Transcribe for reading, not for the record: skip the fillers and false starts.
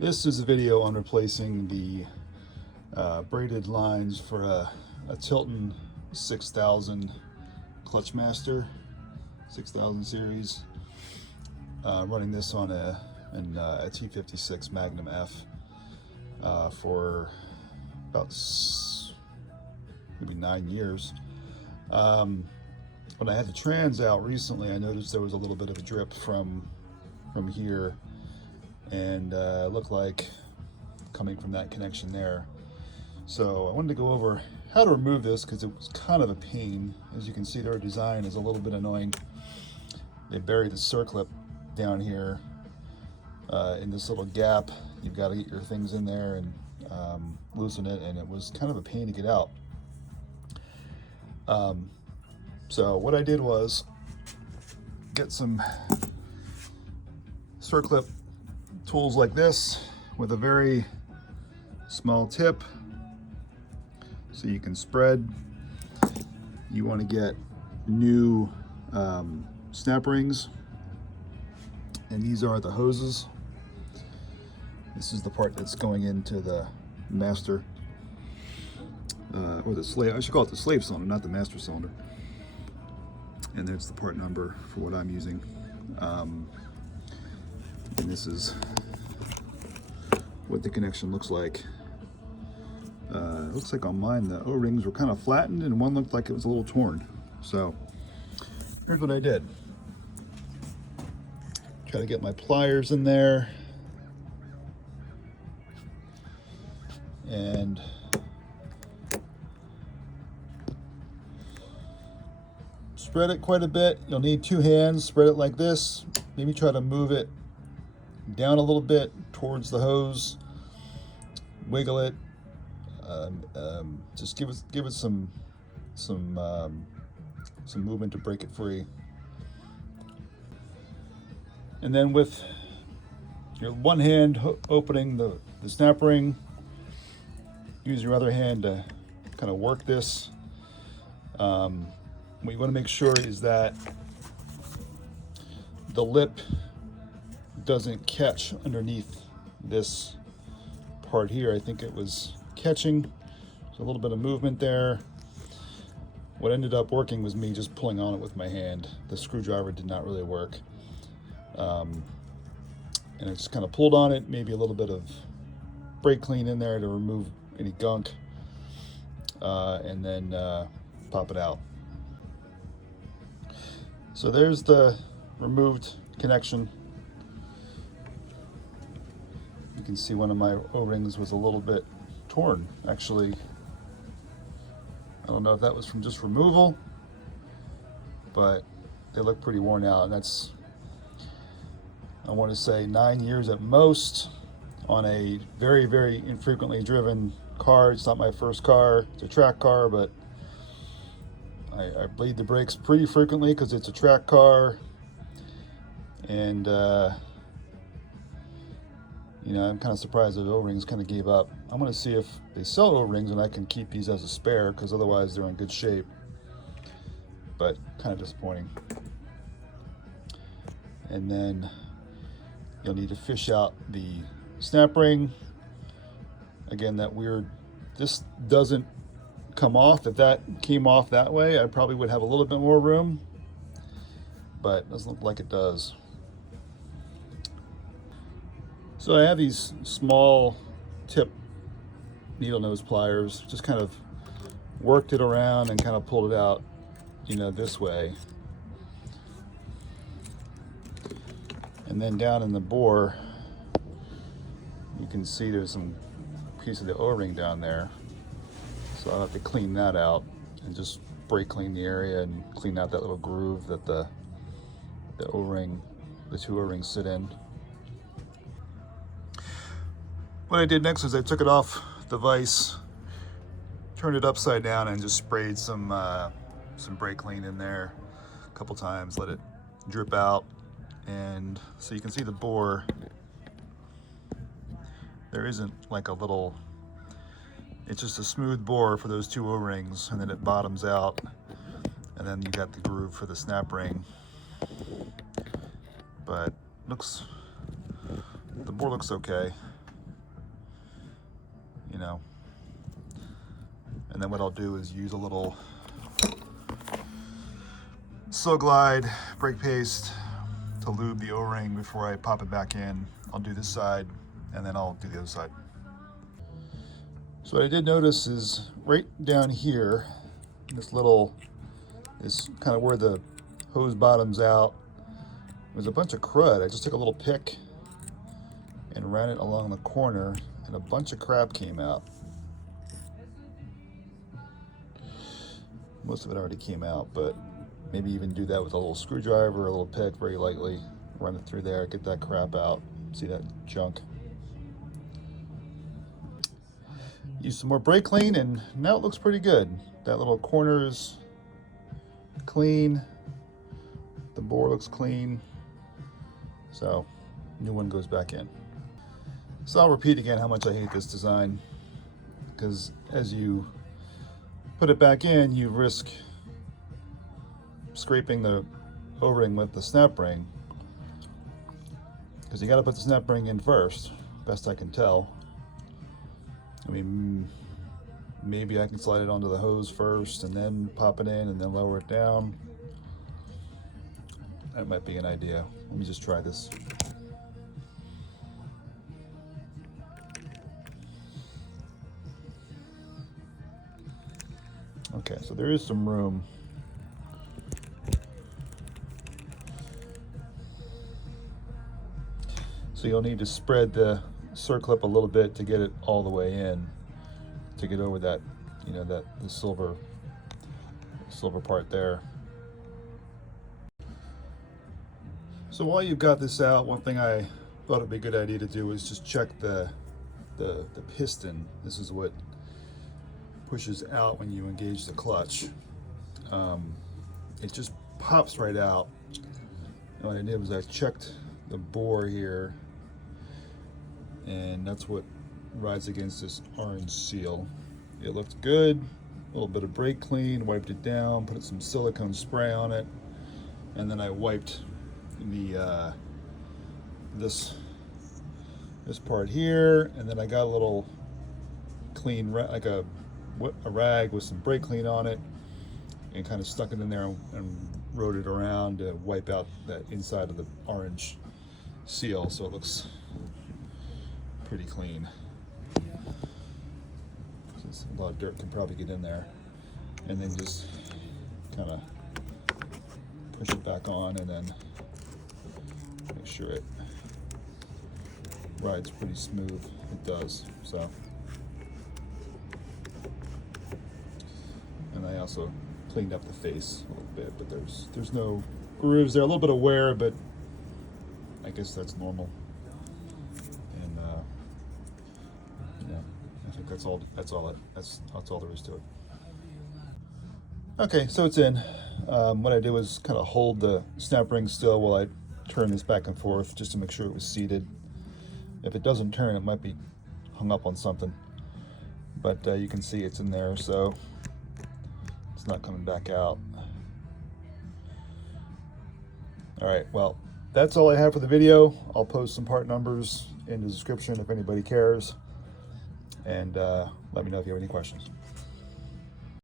This is a video on replacing the braided lines for a Tilton 6000 Clutchmaster 6000 series. Running this on a T56 Magnum F for about maybe 9 years. When I had the trans out recently, I noticed there was a little bit of a drip from here, and it looked like coming from that connection there. So I wanted to go over how to remove this because it was kind of a pain. As you can see, their design is a little bit annoying. They buried the circlip down here in this little gap. You've got to get your things in there and loosen it, and it was kind of a pain to get out. So what I did was get some circlip tools like this with a very small tip so you can spread. You want to get new snap rings, and these are the hoses. This is the part that's going into the master or the slave. I should call it the slave cylinder, not the master cylinder. And there's the part number for what I'm using. And this is what the connection looks like. It looks like on mine the O-rings were kind of flattened and one looked like it was a little torn. So here's what I did. Try to get my pliers in there and spread it quite a bit. You'll need 2 hands. Spread it like this. Maybe try to move it down a little bit towards the hose. Wiggle it. Just give it some movement to break it free. And then with your one hand opening the snap ring, use your other hand to kind of work this. What you want to make sure is that the lip doesn't catch underneath this part here. I think it was catching. So a little bit of movement there. What ended up working was me just pulling on it with my hand. The screwdriver did not really work. And I just kind of pulled on it, maybe a little bit of brake clean in there to remove any gunk, and then pop it out. So there's the removed connection. You can see one of my O-rings was a little bit torn. Actually, I don't know if that was from just removal, but they look pretty worn out. And that's, I want to say, 9 years at most on a very, very infrequently driven car. It's not my first car. It's a track car, but I bleed the brakes pretty frequently because it's a track car. And you know, I'm kind of surprised that O-rings kind of gave up. I'm going to see if they sell O-rings and I can keep these as a spare, because otherwise they're in good shape. But kind of disappointing. And then you'll need to fish out the snap ring. Again, that weird, this doesn't come off. If that came off that way, I probably would have a little bit more room, but it doesn't look like it does. So I have these small tip needle nose pliers, just kind of worked it around and kind of pulled it out, you know, this way. And then down in the bore, you can see there's some piece of the O-ring down there. So I'll have to clean that out and just brake clean the area and clean out that little groove that the O-ring, the 2 O-rings sit in. What I did next is I took it off the vise, turned it upside down, and just sprayed some brake clean in there a couple times, let it drip out. And so you can see the bore, there isn't like a little, it's just a smooth bore for those 2 O-rings, and then it bottoms out, and then you got the groove for the snap ring. But the bore looks okay. you know. And then what I'll do is use a little Slow Glide brake paste to lube the O-ring before I pop it back in. I'll do this side and then I'll do the other side. So what I did notice is right down here, this kind of where the hose bottoms out, there's a bunch of crud. I just took a little pick and ran it along the corner and a bunch of crap came out. Most of it already came out, but maybe even do that with a little screwdriver or a little pick very lightly, run it through there, get that crap out, see that junk. Use some more brake clean and now it looks pretty good. That little corner is clean, the bore looks clean, so new one goes back in. So I'll repeat again how much I hate this design, because as you put it back in, you risk scraping the O-ring with the snap ring, because you got to put the snap ring in first, best I can tell. I mean, maybe I can slide it onto the hose first and then pop it in and then lower it down. That might be an idea. Let me just try this. Okay, so there is some room. So you'll need to spread the circlip a little bit to get it all the way in, to get over that, you know, the silver part there. So while you've got this out, one thing I thought it'd be a good idea to do is just check the piston. This is what pushes out when you engage the clutch. It just pops right out. And what I did was I checked the bore here, and that's what rides against this orange seal. It looked good. A little bit of brake clean, wiped it down, put some silicone spray on it, and then I wiped the this part here, and then I got a little clean, like a rag with some brake clean on it, and kind of stuck it in there and rode it around to wipe out that inside of the orange seal, so it looks pretty clean. Since a lot of dirt can probably get in there, and then just kind of push it back on, and then make sure it rides pretty smooth. It does. So, and I also cleaned up the face a little bit, but there's no grooves there. A little bit of wear, but I guess that's normal. And yeah, I think that's all there is to it. Okay, so it's in. What I did was kind of hold the snap ring still while I turn this back and forth, just to make sure it was seated. If it doesn't turn, it might be hung up on something, but you can see it's in there, so it's not coming back out. All right, well, that's all I have for the video. I'll post some part numbers in the description if anybody cares, and let me know if you have any questions.